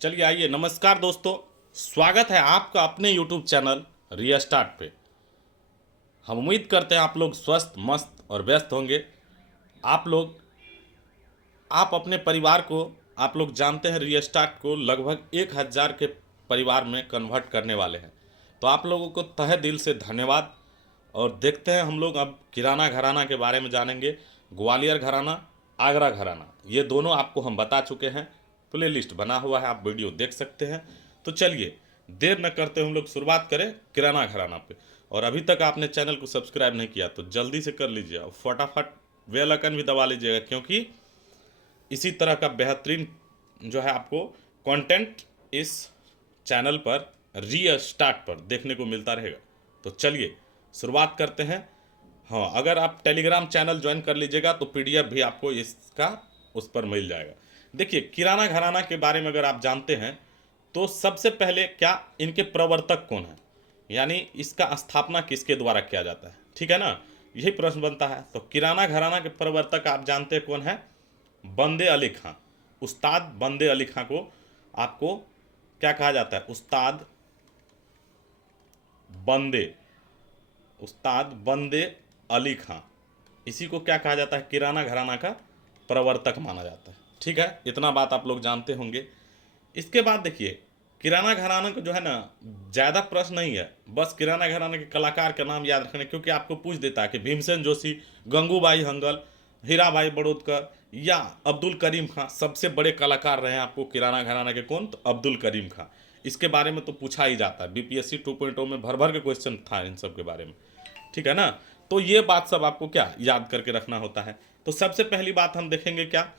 चलिए आइए, नमस्कार दोस्तों। स्वागत है आपका अपने यूट्यूब चैनल रीस्टार्ट पे। हम उम्मीद करते हैं आप लोग स्वस्थ मस्त और व्यस्त होंगे। आप लोग आप अपने परिवार को, आप लोग जानते हैं रीस्टार्ट को लगभग 1000 के परिवार में कन्वर्ट करने वाले हैं। तो आप लोगों को तहे दिल से धन्यवाद। और देखते हैं हम लोग अब किराना घराना के बारे में जानेंगे। ग्वालियर घराना, आगरा घराना, ये दोनों आपको हम बता चुके हैं। प्ले लिस्ट बना हुआ है, आप वीडियो देख सकते हैं। तो चलिए देर न करते हम लोग शुरुआत करें किराना घराना पे। और अभी तक आपने चैनल को सब्सक्राइब नहीं किया तो जल्दी से कर लीजिए और फटाफट बेल आइकन भी दबा लीजिएगा, क्योंकि इसी तरह का बेहतरीन जो है आपको कंटेंट इस चैनल पर रीस्टार्ट पर देखने को मिलता रहेगा। तो चलिए शुरुआत करते हैं। हाँ, अगर आप टेलीग्राम चैनल ज्वाइन कर लीजिएगा तो पीडीएफ भी आपको इसका उस पर मिल जाएगा। देखिए, किराना घराना के बारे में अगर आप जानते हैं तो सबसे पहले क्या इनके प्रवर्तक कौन है, यानी इसका स्थापना किसके द्वारा किया जाता है, ठीक है ना, यही प्रश्न बनता है। तो किराना घराना के प्रवर्तक आप जानते हैं कौन है? बंदे अली खां। उस्ताद बंदे अली खां को आपको क्या कहा जाता है? बंदे उस्ताद बंदे अली खां, इसी को क्या कहा जाता है? किराना घराना का प्रवर्तक माना जाता है। ठीक है, इतना बात आप लोग जानते होंगे। इसके बाद देखिए, किराना घराना को जो है ना, ज़्यादा प्रश्न नहीं है, बस किराना घराना के कलाकार का नाम याद रखना, क्योंकि आपको पूछ देता है कि भीमसेन जोशी, गंगूबाई हंगल, हीराबाई बड़ौदकर या अब्दुल करीम खां सबसे बड़े कलाकार रहे हैं आपको किराना घराना के कौन? तो अब्दुल करीम खां। इसके बारे में तो पूछा ही जाता है, बीपीएससी 2.0 में भर भर के क्वेश्चन था इन सब के बारे में, ठीक है ना। तो ये बात सब आपको क्या याद करके रखना होता है। तो सबसे पहली बात हम देखेंगे क्या,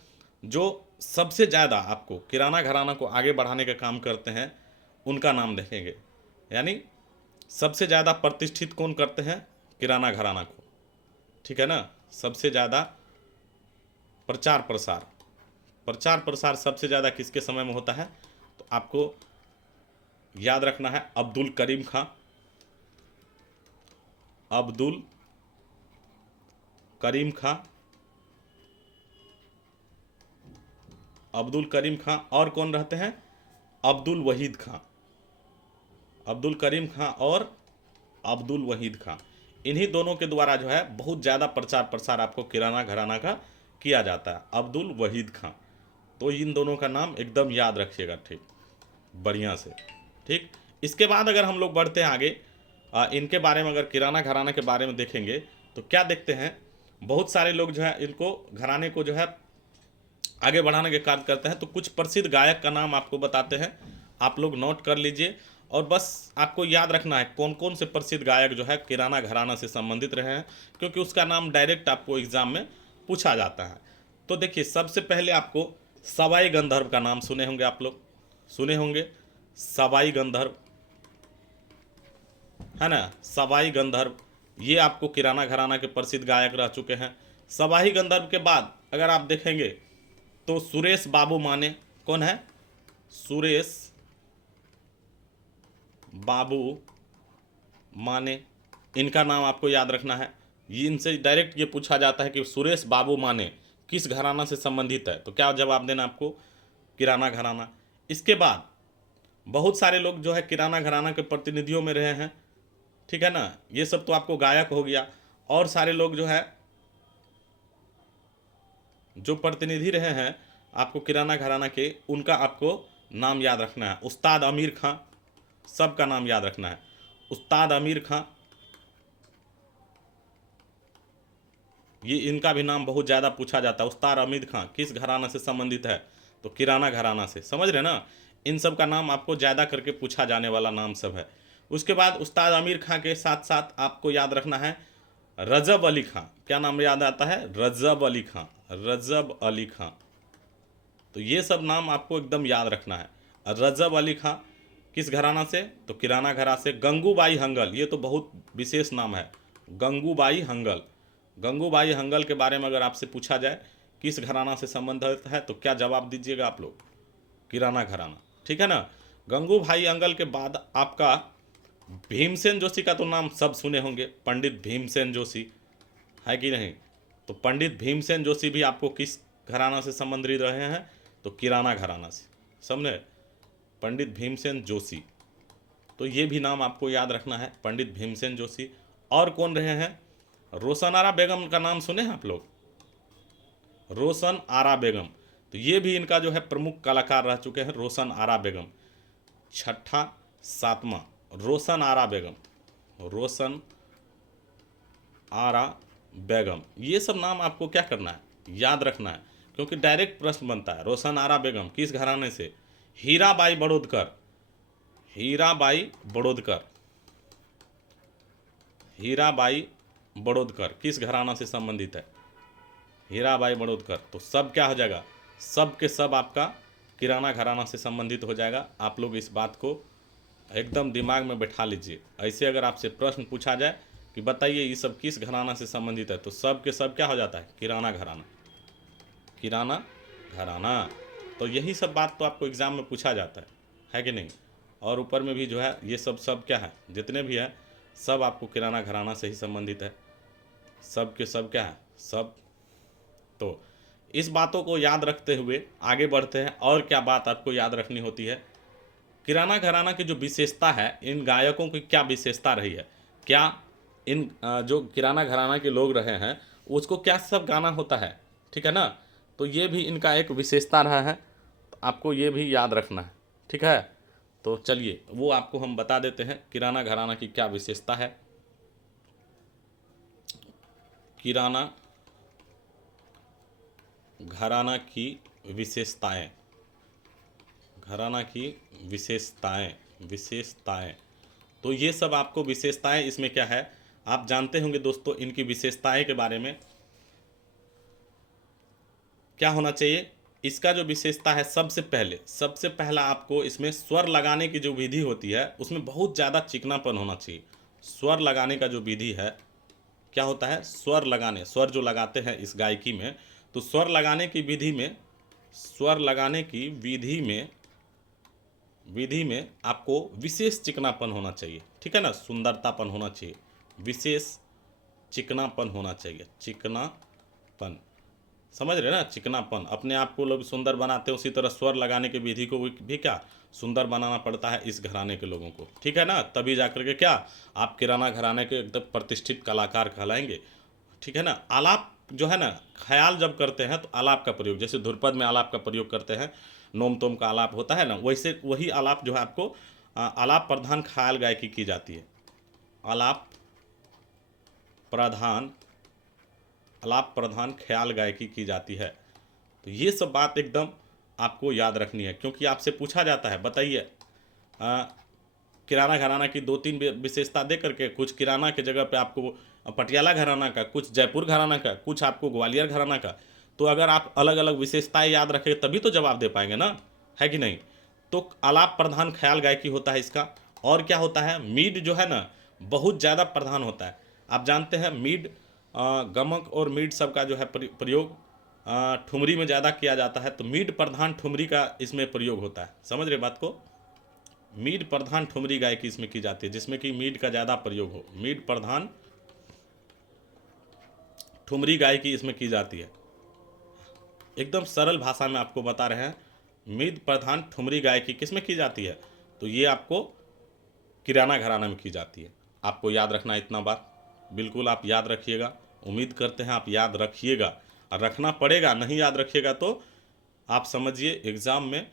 जो सबसे ज़्यादा आपको किराना घराना को आगे बढ़ाने का काम करते हैं उनका नाम देखेंगे। यानी सबसे ज़्यादा प्रतिष्ठित कौन करते हैं किराना घराना को, ठीक है ना। सबसे ज़्यादा प्रचार प्रसार प्रचार प्रसार सबसे ज़्यादा किसके समय में होता है? तो आपको याद रखना है अब्दुल करीम खां। अब्दुल करीम खां, अब्दुल करीम खां, और कौन रहते हैं? अब्दुल वहीद खां। अब्दुल करीम खां और अब्दुल वहीद खां, इन्हीं दोनों के द्वारा जो है बहुत ज़्यादा प्रचार प्रसार आपको किराना घराना का किया जाता है। अब्दुल वहीद खां, तो इन दोनों का नाम एकदम याद रखिएगा, ठीक, बढ़िया से। ठीक, इसके बाद अगर हम लोग बढ़ते हैं आगे, इनके बारे में अगर किराना घराना के बारे में देखेंगे तो क्या देखते हैं, बहुत सारे लोग जो है इनको घराने को जो है आगे बढ़ाने के कार्य करते हैं। तो कुछ प्रसिद्ध गायक का नाम आपको बताते हैं, आप लोग नोट कर लीजिए। और बस आपको याद रखना है कौन कौन से प्रसिद्ध गायक जो है किराना घराना से संबंधित रहे हैं, क्योंकि उसका नाम डायरेक्ट आपको एग्जाम में पूछा जाता है। तो देखिए, सबसे पहले आपको सवाई गंधर्व का नाम सुने होंगे, आप लोग सुने होंगे, सवाई गंधर्व, है ना। सवाई गंधर्व ये आपको किराना घराना के प्रसिद्ध गायक रह चुके हैं। सवाई गंधर्व के बाद अगर आप देखेंगे तो सुरेश बाबू माने, कौन है? सुरेश बाबू माने, इनका नाम आपको याद रखना है। ये इनसे डायरेक्ट ये पूछा जाता है कि सुरेश बाबू माने किस घराना से संबंधित है, तो क्या जवाब देना आपको? किराना घराना। इसके बाद बहुत सारे लोग जो है किराना घराना के प्रतिनिधियों में रहे हैं, ठीक है ना। ये सब तो आपको गायक हो गया। और सारे लोग जो है जो प्रतिनिधि रहे हैं आपको किराना घराना के, उनका आपको नाम याद रखना है। उस्ताद आमिर खां, सबका नाम याद रखना है। उस्ताद आमिर खां, ये इनका भी नाम बहुत ज़्यादा पूछा जाता है। उस्ताद आमिर खां किस घराना से संबंधित है? तो किराना घराना से, समझ रहे ना। इन सब का नाम आपको ज़्यादा करके पूछा जाने वाला नाम सब है। उसके बाद उस्ताद आमिर खां के साथ साथ आपको याद रखना है रजब अली खां। क्या नाम याद आता है? रजब अली खां, रजब अली खां। तो ये सब नाम आपको एकदम याद रखना है। रजब अली खां किस घराना से? तो किराना घराना से। गंगूबाई हंगल, ये तो बहुत विशेष नाम है, गंगूबाई हंगल। गंगूबाई हंगल के बारे में अगर आपसे पूछा जाए किस घराना से संबंधित है, तो क्या जवाब दीजिएगा आप लोग? किराना घराना, ठीक है ना। गंगू भाई हंगल के बाद आपका भीमसेन जोशी का तो नाम सब सुने होंगे, पंडित भीमसेन जोशी, है कि नहीं। तो पंडित भीमसेन जोशी भी आपको किस घराना से संबंधित रहे हैं? तो किराना घराना से, समझे। पंडित भीमसेन जोशी। तो ये भी नाम आपको याद रखना है, पंडित भीमसेन जोशी। और कौन रहे हैं? रोशन आरा बेगम का नाम सुने हैं आप लोग? रोशन आरा बेगम, तो ये भी इनका जो है प्रमुख कलाकार रह चुके हैं, रोशन आरा बेगम। छठा सातवां रोशन आरा बेगम, रोशन आरा बेगम, ये सब नाम आपको क्या करना है? याद रखना है, क्योंकि डायरेक्ट प्रश्न बनता है। रोशन आरा बेगम किस घराने से? हीराबाई बड़ौदकर, हीराबाई बड़ौदकर, हीराबाई बड़ौदकर किस घराना से संबंधित है? हीराबाई बड़ौदकर। तो सब क्या हो जाएगा? सब के सब आपका किराना घराना से संबंधित हो जाएगा। आप लोग इस बात को एकदम दिमाग में बैठा लीजिए। ऐसे अगर आपसे प्रश्न पूछा जाए कि बताइए ये सब किस घराना से संबंधित है, तो सब के सब क्या हो जाता है? किराना घराना, किराना घराना। तो यही सब बात तो आपको एग्ज़ाम में पूछा जाता है कि नहीं? और ऊपर में भी जो है ये सब क्या है, जितने भी है सब आपको किराना घराना से ही संबंधित है। सब के सब क्या है? सब। तो इस बातों को याद रखते हुए आगे बढ़ते हैं। और क्या बात आपको याद रखनी होती है? किराना घराना की जो विशेषता है, इन गायकों की क्या विशेषता रही है? क्या इन जो किराना घराना के लोग रहे हैं उसको क्या सब गाना होता है, ठीक है ना? तो ये भी इनका एक विशेषता रहा है, तो आपको ये भी याद रखना है, ठीक है? तो चलिए वो आपको हम बता देते हैं किराना घराना की क्या विशेषता है। किराना घराना की विशेषताएं, घराना की विशेषताएं, विशेषताएं। तो ये सब आपको विशेषताएं इसमें क्या है आप जानते होंगे दोस्तों। इनकी विशेषताएं के बारे में क्या होना चाहिए? इसका जो विशेषता है, सबसे पहला आपको इसमें स्वर लगाने की जो विधि होती है उसमें बहुत ज़्यादा चिकनापन होना चाहिए। स्वर लगाने का जो विधि है, क्या होता है? स्वर लगाने, स्वर जो लगाते हैं इस गायकी में, तो स्वर लगाने की विधि में, स्वर लगाने की विधि में आपको विशेष चिकनापन होना चाहिए, ठीक है ना? सुंदरतापन होना चाहिए, विशेष चिकनापन होना चाहिए। चिकनापन, समझ रहे ना? चिकनापन, अपने आप को लोग सुंदर बनाते हैं, उसी तरह स्वर लगाने की विधि को भी क्या सुंदर बनाना पड़ता है इस घराने के लोगों को, ठीक है ना? तभी जाकर के क्या आप किराना घराने के एकदम प्रतिष्ठित कलाकार कहलाएंगे, ठीक है ना? आलाप जो है ना, ख्याल जब करते हैं तो आलाप का प्रयोग, जैसे ध्रुपद में आलाप का प्रयोग करते हैं, नोम तोम का आलाप होता है ना, वैसे वही आलाप जो है आपको आलाप प्रधान ख्याल गायकी की जाती है। आलाप प्रधान, आलाप प्रधान ख्याल गायकी की जाती है। तो ये सब बात एकदम आपको याद रखनी है, क्योंकि आपसे पूछा जाता है बताइए किराना घराना की 2-3 विशेषता दे करके, कुछ किराना के जगह पे आपको पटियाला घराना का, कुछ जयपुर घराना का, कुछ आपको ग्वालियर घराना का। तो अगर आप अलग अलग विशेषताएं याद रखेंगे तभी तो जवाब दे पाएंगे ना, है कि नहीं? तो आलाप प्रधान ख्याल गायकी होता है इसका। और क्या होता है? मीड जो है ना बहुत ज़्यादा प्रधान होता है। आप जानते हैं मीड, गमक और मीड सबका जो है प्रयोग ठुमरी में ज़्यादा किया जाता है, तो मीड प्रधान ठुमरी का इसमें प्रयोग होता है। समझ रहे बात को? मीड प्रधान ठुमरी गायकी इसमें की जाती है, जिसमें कि मीड का ज़्यादा प्रयोग हो। मीड प्रधान ठुमरी गायकी इसमें की जाती है। एकदम सरल भाषा में आपको बता रहे हैं, मीड प्रधान ठुमरी गायकी किसमें की जाती है? तो ये आपको किराना घराना में की जाती है। आपको याद रखना इतना बात, बिल्कुल आप याद रखिएगा। उम्मीद करते हैं आप याद रखिएगा, और रखना पड़ेगा। नहीं याद रखिएगा तो आप समझिए एग्ज़ाम में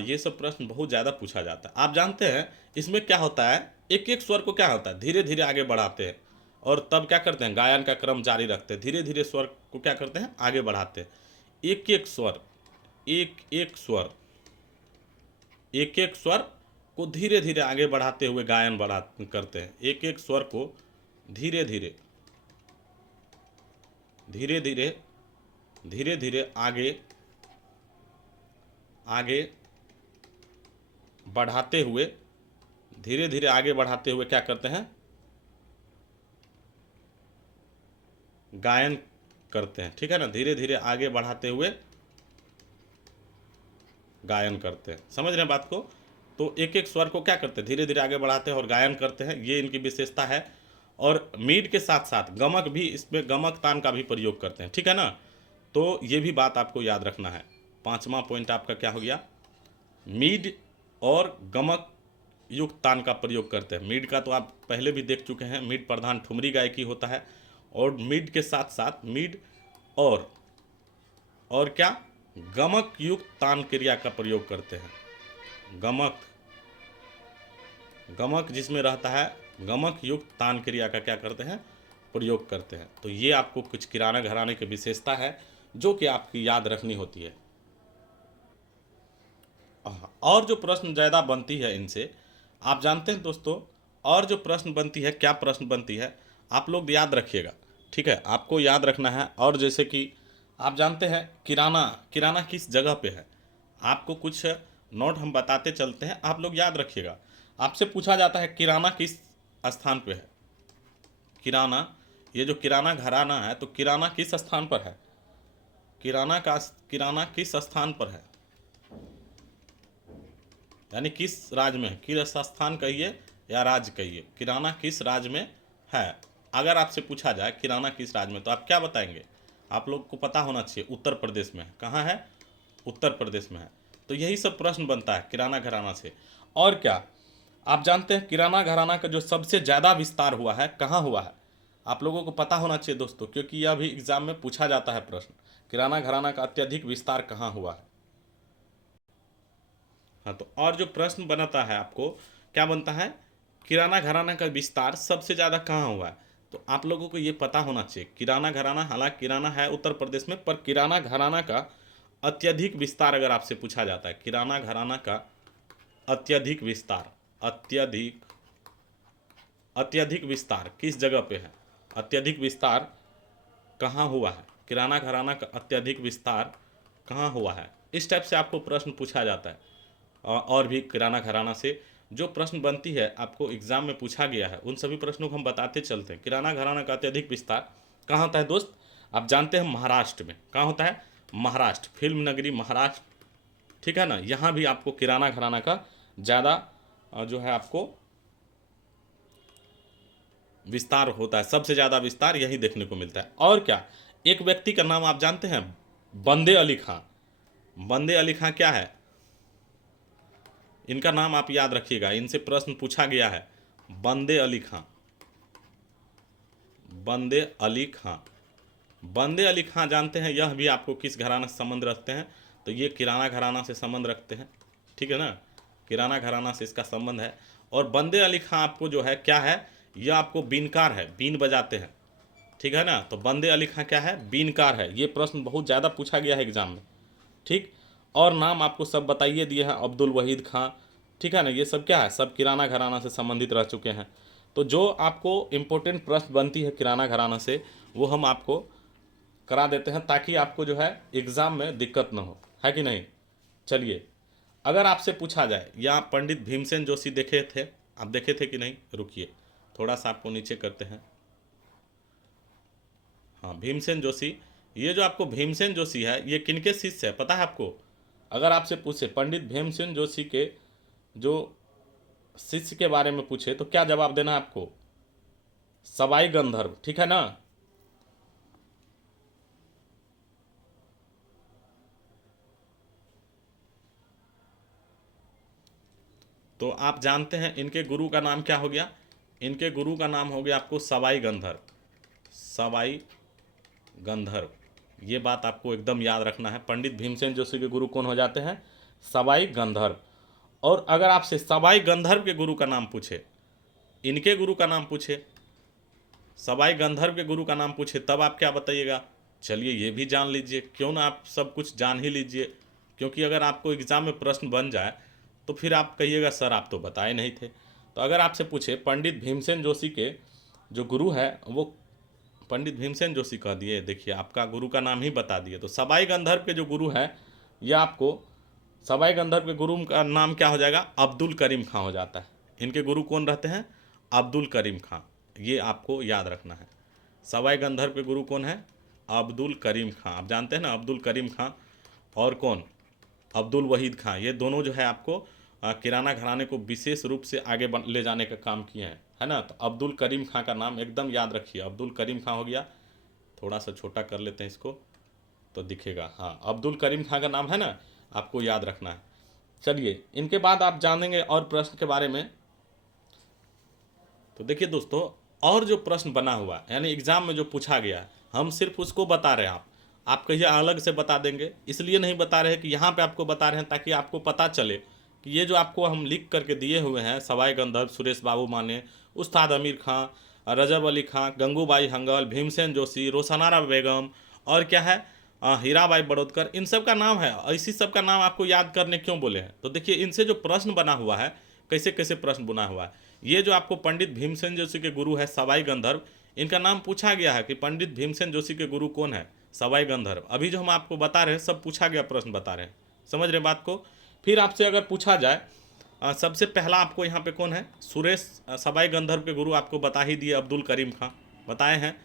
ये सब प्रश्न बहुत ज़्यादा पूछा जाता है। आप जानते हैं इसमें क्या होता है, एक एक स्वर को क्या होता है धीरे धीरे आगे बढ़ाते हैं, और तब क्या करते हैं गायन का क्रम जारी रखते हैं। धीरे धीरे स्वर को क्या करते हैं आगे बढ़ाते हैं। एक एक स्वर, एक एक स्वर, एक एक स्वर को धीरे धीरे आगे बढ़ाते हुए गायन बढ़ा करते हैं। एक एक स्वर को धीरे धीरे धीरे धीरे धीरे धीरे आगे आगे बढ़ाते हुए, धीरे धीरे आगे बढ़ाते हुए क्या करते हैं गायन करते हैं, ठीक है ना? धीरे धीरे आगे बढ़ाते हुए गायन करते हैं। समझ रहे हैं बात को? तो एक एक स्वर को क्या करते हैं धीरे धीरे आगे बढ़ाते हैं और गायन करते हैं, ये इनकी विशेषता है। और मीड के साथ साथ गमक भी, इसमें गमक तान का भी प्रयोग करते हैं, ठीक है ना? तो ये भी बात आपको याद रखना है। 5वां पॉइंट आपका क्या हो गया? मीड और गमक युक्त तान का प्रयोग करते हैं। मीड का तो आप पहले भी देख चुके हैं, मीड प्रधान ठुमरी गायकी होता है, और मीड के साथ साथ मीड और क्या, गमक युक्त तान क्रिया का प्रयोग करते हैं। गमक जिसमें रहता है, गमक युक्त तान क्रिया का क्या करते हैं, प्रयोग करते हैं। तो ये आपको कुछ किराना घराने की विशेषता है जो कि आपकी याद रखनी होती है। और जो प्रश्न ज़्यादा बनती है इनसे, आप जानते हैं दोस्तों, और जो प्रश्न बनती है, क्या प्रश्न बनती है, आप लोग याद रखिएगा, ठीक है, आपको याद रखना है। और जैसे कि आप जानते हैं किराना किस जगह पे है, आपको कुछ नोट हम बताते चलते हैं, आप लोग याद रखिएगा। आपसे पूछा जाता है किराना किस स्थान पे है, किराना, ये जो किराना घराना है, तो किराना किस स्थान पर है, किराना किस स्थान पर है, यानी किस राज्य में है, किस स्थान कहिए या राज्य कहिए, किराना किस राज्य में है। अगर आपसे पूछा जाए किराना किस राज्य में, तो आप क्या बताएंगे, आप लोग को पता होना चाहिए उत्तर प्रदेश में है। कहाँ है, उत्तर प्रदेश में है। तो यही सब प्रश्न बनता है किराना घराना से। और क्या आप जानते हैं किराना घराना का जो सबसे ज़्यादा विस्तार हुआ है, कहाँ हुआ है, आप लोगों को पता होना चाहिए दोस्तों, क्योंकि यह भी एग्जाम में पूछा जाता है प्रश्न, किराना घराना का अत्यधिक विस्तार कहाँ हुआ है। हाँ, तो और जो प्रश्न बनता है आपको, क्या बनता है, किराना घराना का विस्तार सबसे ज़्यादा कहाँ हुआ है। तो आप लोगों को ये पता होना चाहिए, किराना घराना, हालांकि किराना है उत्तर प्रदेश में, पर किराना घराना का अत्यधिक विस्तार अगर आपसे पूछा जाता है, किराना घराना का अत्यधिक विस्तार, अत्यधिक विस्तार किस जगह पे है, अत्यधिक विस्तार कहाँ हुआ है, किराना घराना का अत्यधिक विस्तार कहाँ हुआ है, इस टाइप से आपको प्रश्न पूछा जाता है। और भी किराना घराना से जो प्रश्न बनती है, आपको एग्जाम में पूछा गया है, उन सभी प्रश्नों को हम बताते चलते हैं। किराना घराना का अत्यधिक विस्तार कहाँ होता है दोस्त, आप जानते हैं महाराष्ट्र में। कहाँ होता है, महाराष्ट्र, फिल्म नगरी महाराष्ट्र, ठीक है ना। यहाँ भी आपको किराना घराना का ज़्यादा जो है आपको विस्तार होता है, सबसे ज़्यादा विस्तार यही देखने को मिलता है। और क्या, एक व्यक्ति का नाम आप जानते हैं, बंदे अली खां। बंदे अली खां क्या है, इनका नाम आप याद रखिएगा, इनसे प्रश्न पूछा गया है, बंदे अली खां, बंदे अली खां। बंदे अली खां जानते हैं, यह भी आपको किस घराना से संबंध रखते हैं, तो ये किराना घराना से संबंध रखते हैं, ठीक है ना, किराना घराना से इसका संबंध है। और बंदे अली खां आपको जो है क्या है, यह आपको बीनकार है, बीन बजाते हैं, ठीक है ना। तो बंदे अली खां क्या है, बीनकार है। ये प्रश्न बहुत ज़्यादा पूछा गया है एग्जाम में, ठीक। और नाम आपको सब बताइए दिए हैं, अब्दुल वहीद खां, ठीक है ना। ये सब क्या है, सब किराना घराना से संबंधित रह चुके हैं। तो जो आपको इम्पोर्टेंट प्रश्न बनती है किराना घराना से, वो हम आपको करा देते हैं, ताकि आपको जो है एग्ज़ाम में दिक्कत ना हो, है कि नहीं। चलिए, अगर आपसे पूछा जाए, या पंडित भीमसेन जोशी देखे थे, आप देखे थे कि नहीं, रुकिए थोड़ा सा आपको नीचे करते हैं। हाँ, भीमसेन जोशी, ये जो आपको भीमसेन जोशी है, ये किनके शिष्य है पता है आपको। अगर आपसे पूछे पंडित भीमसेन जोशी के जो शिष्य के बारे में पूछे, तो क्या जवाब देना है आपको, सवाई गंधर्व, ठीक है ना। तो आप जानते हैं इनके गुरु का नाम क्या हो गया, इनके गुरु का नाम हो गया आपको सवाई गंधर्व, सवाई गंधर्व। ये बात आपको एकदम याद रखना है, पंडित भीमसेन जोशी के गुरु कौन हो जाते हैं, सवाई गंधर्व। और अगर आपसे सवाई गंधर्व के गुरु का नाम पूछे, इनके गुरु का नाम पूछे, सवाई गंधर्व के गुरु का नाम पूछे, तब आप क्या बताइएगा। चलिए ये भी जान लीजिए, क्यों ना आप सब कुछ जान ही लीजिए, क्योंकि अगर आपको एग्ज़ाम में प्रश्न बन जाए तो फिर आप कहिएगा सर आप तो बताए नहीं थे। तो अगर आपसे पूछे पंडित भीमसेन जोशी के जो गुरु है, वो पंडित भीमसेन जोशी कह दिए, देखिए आपका गुरु का नाम ही बता दिए। तो सवाई गंधर्व के जो गुरु हैं, यह आपको, सवाई गंधर्व के गुरु का नाम क्या हो जाएगा, अब्दुल करीम खां हो जाता है। इनके गुरु कौन रहते हैं, अब्दुल करीम खां, ये आपको याद रखना है। सवाई गंधर्व के गुरु कौन है, अब्दुल करीम खां, आप जानते हैं ना, अब्दुल करीम खां और कौन, अब्दुल वहीद खां। ये दोनों जो है आपको किराना घराने को विशेष रूप से आगे ले जाने का काम किए हैं, है ना। तो अब्दुल करीम खां का नाम एकदम याद रखिए, अब्दुल करीम खां हो गया। थोड़ा सा छोटा कर लेते हैं इसको तो दिखेगा, हाँ, अब्दुल करीम खां का नाम है ना, आपको याद रखना है। चलिए इनके बाद आप जानेंगे और प्रश्न के बारे में। तो देखिए दोस्तों, और जो प्रश्न बना हुआ है यानी एग्जाम में जो पूछा गया है, हम सिर्फ उसको बता रहे हैं। आप कहिए अलग से बता देंगे, इसलिए नहीं बता रहे हैं कि यहाँ पे आपको बता रहे हैं ताकि आपको पता चले कि ये जो आपको हम लिख करके दिए हुए हैं, सवाई गंधर्व, सुरेश बाबू माने, उस्ताद आमिर खां, रजब अली खां, गंगूबाई हंगल, भीमसेन जोशी, रोशनारा बेगम और क्या है हीराबाई बड़ौदकर, इन सब का नाम है। इसी सब का नाम आपको याद करने क्यों बोले हैं? तो देखिए इनसे जो प्रश्न बना हुआ है, कैसे कैसे प्रश्न बना हुआ है। ये जो आपको पंडित भीमसेन जोशी के गुरु है सवाई गंधर्व, इनका नाम पूछा गया है कि पंडित भीमसेन जोशी के गुरु कौन है? सवाई गंधर्व। अभी जो हम आपको बता रहे हैं सब पूछा गया प्रश्न बता रहे हैं, समझ रहे बात को। फिर आपसे अगर पूछा जाए सबसे पहला आपको यहाँ पे कौन है? सुरेश सवाई गंधर्व के गुरु आपको बता ही दिए, अब्दुल करीम खां बताए हैं।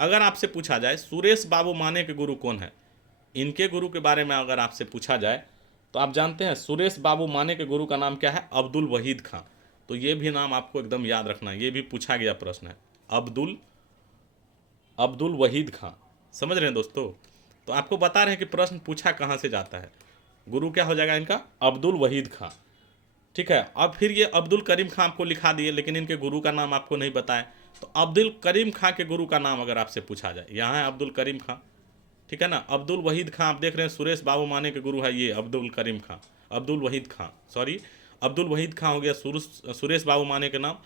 अगर आपसे पूछा जाए सुरेश बाबू माने के गुरु कौन है, इनके गुरु के बारे में अगर आपसे पूछा जाए तो आप जानते हैं सुरेश बाबू माने के गुरु का नाम क्या है? अब्दुल वहीद खां। तो ये भी नाम आपको एकदम याद रखना है, ये भी पूछा गया प्रश्न है, अब्दुल वहीद खां। समझ रहे हैं दोस्तों? तो आपको बता रहे हैं कि प्रश्न पूछा कहाँ से जाता है। गुरु क्या हो जाएगा इनका? अब्दुल वहीद खां। ठीक है। अब फिर ये अब्दुल करीम खां आपको लिखा दिए, लेकिन इनके गुरु का नाम आपको नहीं बताया। तो अब्दुल करीम खां के गुरु का नाम अगर आपसे पूछा जाए, यहाँ है अब्दुल करीम खां, ठीक है ना। अब्दुल वहीद खां आप देख रहे हैं, सुरेश बाबू माने के गुरु है ये अब्दुल करीम खां, अब्दुल वहीद खां, सॉरी अब्दुल वहीद खां हो गया सुरेश बाबू माने के नाम।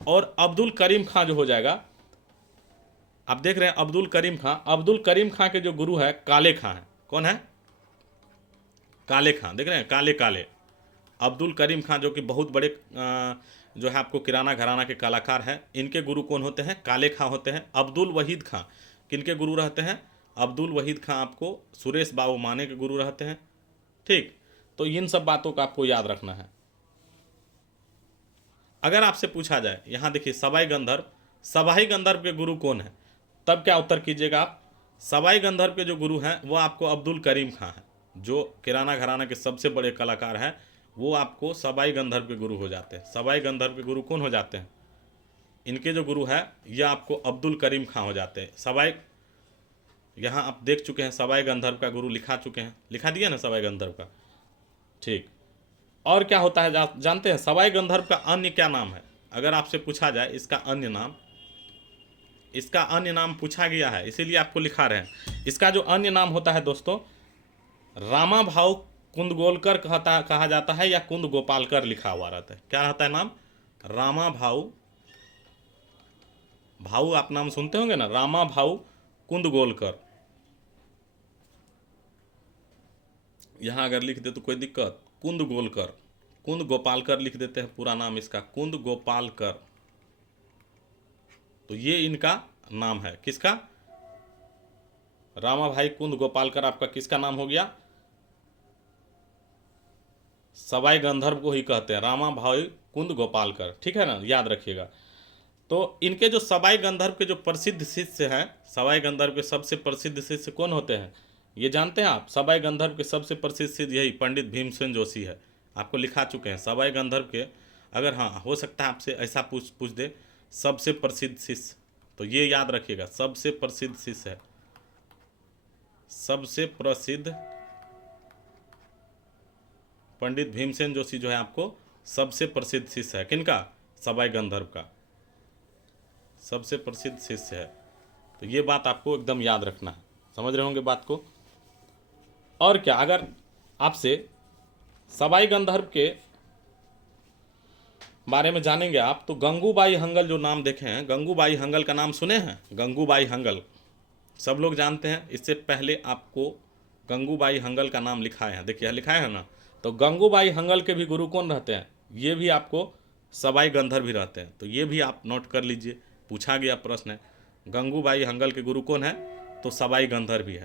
और अब्दुल करीम खां जो हो जाएगा, आप देख रहे हैं अब्दुल करीम खां, अब्दुल करीम खां के जो गुरु है काले खां है। कौन है? काले खां, देख रहे हैं काले काले अब्दुल करीम खां, जो कि बहुत बड़े जो है आपको किराना घराना के कलाकार हैं। इनके गुरु कौन होते हैं? काले खां होते हैं। अब्दुल वहीद खां किनके गुरु रहते हैं? अब्दुल वहीद खां आपको सुरेश बाबू माने के गुरु रहते हैं। ठीक, तो इन सब बातों का आपको याद रखना है। अगर आपसे पूछा जाए, यहाँ देखिए सवाई गंधर्व के गुरु कौन है, तब क्या उत्तर कीजिएगा आप? सवाई गंधर्व के जो गुरु हैं वो आपको अब्दुल करीम खां हैं, जो किराना घराना के सबसे बड़े कलाकार हैं, वो आपको सवाई गंधर्व के गुरु हो जाते हैं। सवाई गंधर्व के गुरु कौन हो जाते हैं? इनके जो गुरु है ये आपको अब्दुल करीम खां हो जाते हैं। सवाई, यहाँ आप देख चुके हैं सवाई गंधर्व का गुरु लिखा चुके हैं, लिखा दिया ना सवाई गंधर्व का। ठीक, और क्या होता है जानते हैं? सवाई गंधर्व का अन्य क्या नाम है? अगर आपसे पूछा जाए इसका अन्य नाम पूछा गया है, इसीलिए आपको लिखा रहे हैं। इसका जो अन्य नाम होता है दोस्तों, रामा भाऊ कुंदगोलकर कहा जाता है, या कुंद गोपालकर लिखा हुआ रहता है। क्या रहता है नाम? रामा भाऊ आप नाम सुनते होंगे ना, रामा भाऊ कुंदगोलकर। यहाँ अगर लिख दे तो कोई दिक्कत? कुंद गोपालकर लिख देते हैं पूरा नाम इसका, कुंद गोपालकर। तो ये इनका नाम है, किसका? रामा भाई कुंद गोपालकर आपका किसका नाम हो गया? सवाई गंधर्व को ही कहते हैं, रामा भाई कुंद गोपालकर। ठीक है ना, याद रखिएगा। तो इनके जो सवाई गंधर्व के जो प्रसिद्ध शिष्य हैं, सवाई गंधर्व के सबसे प्रसिद्ध शिष्य कौन होते हैं ये जानते हैं आप? सवाई गंधर्व के सबसे प्रसिद्ध शिष्य यही पंडित भीमसेन जोशी है, आपको लिखा चुके हैं। सवाई गंधर्व के अगर हाँ हो सकता है आपसे ऐसा पूछ दे सबसे प्रसिद्ध शिष्य, तो ये याद रखिएगा, सबसे प्रसिद्ध शिष्य है, सबसे प्रसिद्ध पंडित भीमसेन जोशी जो है आपको सबसे प्रसिद्ध शिष्य है। किनका? सवाई गंधर्व का सबसे प्रसिद्ध शिष्य है। तो ये बात आपको एकदम याद रखना है, समझ रहे होंगे बात को। और क्या, अगर आपसे सवाई गंधर्व के बारे में जानेंगे आप, तो गंगूबाई हंगल जो नाम देखे हैं, गंगूबाई हंगल का नाम सुने हैं? गंगूबाई हंगल सब लोग जानते हैं। इससे पहले आपको गंगूबाई हंगल का नाम लिखा है, देखिए लिखा है ना। तो गंगूबाई हंगल के भी गुरु कौन रहते हैं? ये भी आपको सवाई गंधर्व भी रहते हैं। तो ये भी आप नोट कर लीजिए, पूछा गया प्रश्न है। गंगूबाई हंगल के गुरु कौन है? तो सवाई गंधर्व भी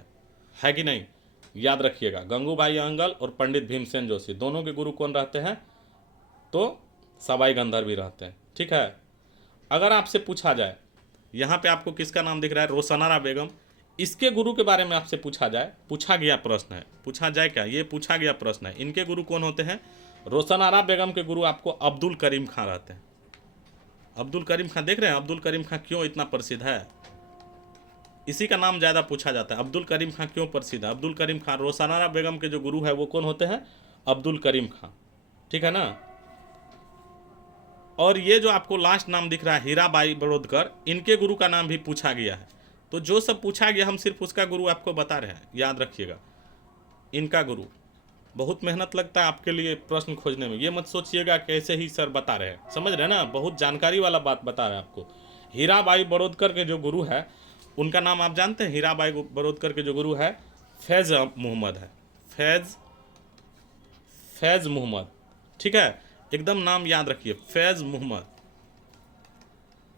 है कि नहीं? याद रखिएगा, गंगूबाई हंगल और पंडित भीमसेन जोशी दोनों के गुरु कौन रहते हैं? तो सवाई गंधर्व भी रहते हैं। ठीक है। अगर आपसे पूछा जाए, यहाँ पे आपको किसका नाम दिख रहा है? रोशनारा बेगम, इसके गुरु के बारे में आपसे पूछा जाए, पूछा गया प्रश्न है, पूछा जाए क्या, ये पूछा गया प्रश्न है। इनके गुरु कौन होते हैं? रोशनारा बेगम के गुरु आपको अब्दुल करीम खां रहते हैं। अब्दुल करीम खां, देख रहे हैं अब्दुल करीम खां क्यों इतना प्रसिद्ध है? इसी का नाम ज़्यादा पूछा जाता है। अब्दुल करीम खां क्यों प्रसिद्ध है? अब्दुल करीम खां, रोशनारा बेगम के जो गुरु है वो कौन होते हैं? अब्दुल करीम खां। ठीक है ना। और ये जो आपको लास्ट नाम दिख रहा है हीराबाई बड़ौदकर, इनके गुरु का नाम भी पूछा गया है। तो जो सब पूछा गया हम सिर्फ उसका गुरु आपको बता रहे हैं, याद रखिएगा। इनका गुरु, बहुत मेहनत लगता है आपके लिए प्रश्न खोजने में, ये मत सोचिएगा कैसे ही सर बता रहे हैं, समझ रहे हैं ना, बहुत जानकारी वाला बात बता रहे हैं आपको। हीराबाई बड़ौदकर के जो गुरु है उनका नाम आप जानते हैं? हीराबाई बड़ौदकर के जो गुरु है फैज़ मोहम्मद है, फैज़ मोहम्मद, ठीक है, एकदम नाम याद रखिए, फैज़ मोहम्मद।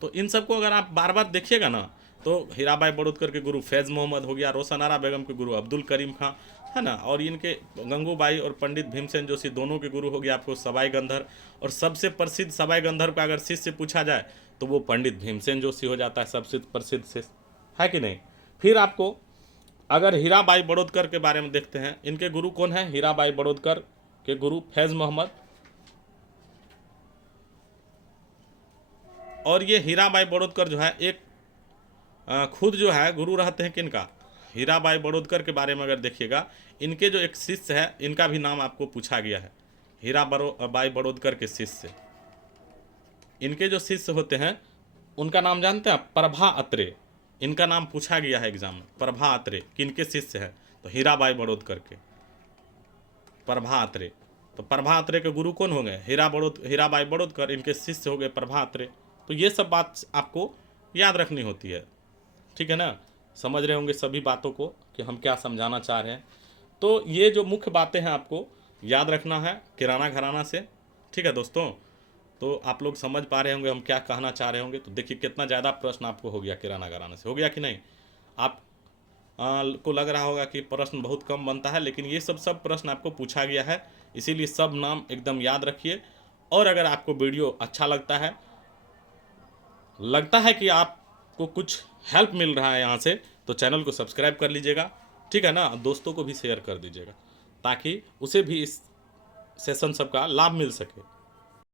तो इन सबको अगर आप बार बार देखिएगा ना, तो हीराबाई बड़ौदकर के गुरु फैज़ मोहम्मद हो गया, रोशनारा बेगम के गुरु अब्दुल करीम खां, है ना, और इनके गंगूबाई और पंडित भीमसेन जोशी दोनों के गुरु हो गया आपको सवाई गंधर। और सबसे प्रसिद्ध सवाई गंधर का अगर शिष्य पूछा जाए तो वो पंडित भीमसेन जोशी हो जाता है सबसे प्रसिद्ध शिष्य, है कि नहीं। फिर आपको अगर हीराबाई बड़ौदकर के बारे में देखते हैं, इनके गुरु कौन है? हीराबाई बड़ौदकर के गुरु फैज़ मोहम्मद। और ये हीराबाई बड़ौदकर जो है एक खुद जो है गुरु रहते हैं किनका? हीराबाई बड़ौदकर के बारे में अगर देखिएगा, इनके जो एक शिष्य है, इनका भी नाम आपको पूछा गया है, हीराबाई बड़ौदकर के शिष्य। इनके जो शिष्य होते हैं उनका नाम जानते हैं आप? प्रभा अत्रे। इनका नाम पूछा गया है एग्जाम में, प्रभा अत्रे किनके शिष्य है? तो हीराबाई बड़ौदकर के, प्रभा अत्रे। तो प्रभा अत्रे के गुरु कौन हो गए? हीराबाई बड़ौदकर, इनके शिष्य हो गए प्रभा अत्रे। तो ये सब बात आपको याद रखनी होती है, ठीक है ना। समझ रहे होंगे सभी बातों को कि हम क्या समझाना चाह रहे हैं। तो ये जो मुख्य बातें हैं आपको याद रखना है किराना घराना से, ठीक है दोस्तों। तो आप लोग समझ पा रहे होंगे हम क्या कहना चाह रहे होंगे। तो देखिए कितना ज़्यादा प्रश्न आपको हो गया किराना घराना से, हो गया कि नहीं। आप को लग रहा होगा कि प्रश्न बहुत कम बनता है, लेकिन ये सब प्रश्न आपको पूछा गया है, इसीलिए सब नाम एकदम याद रखिए। और अगर आपको वीडियो अच्छा लगता है कि आपको कुछ हेल्प मिल रहा है यहाँ से, तो चैनल को सब्सक्राइब कर लीजिएगा, ठीक है ना। दोस्तों को भी शेयर कर दीजिएगा ताकि उसे भी इस सेशन सबका लाभ मिल सके।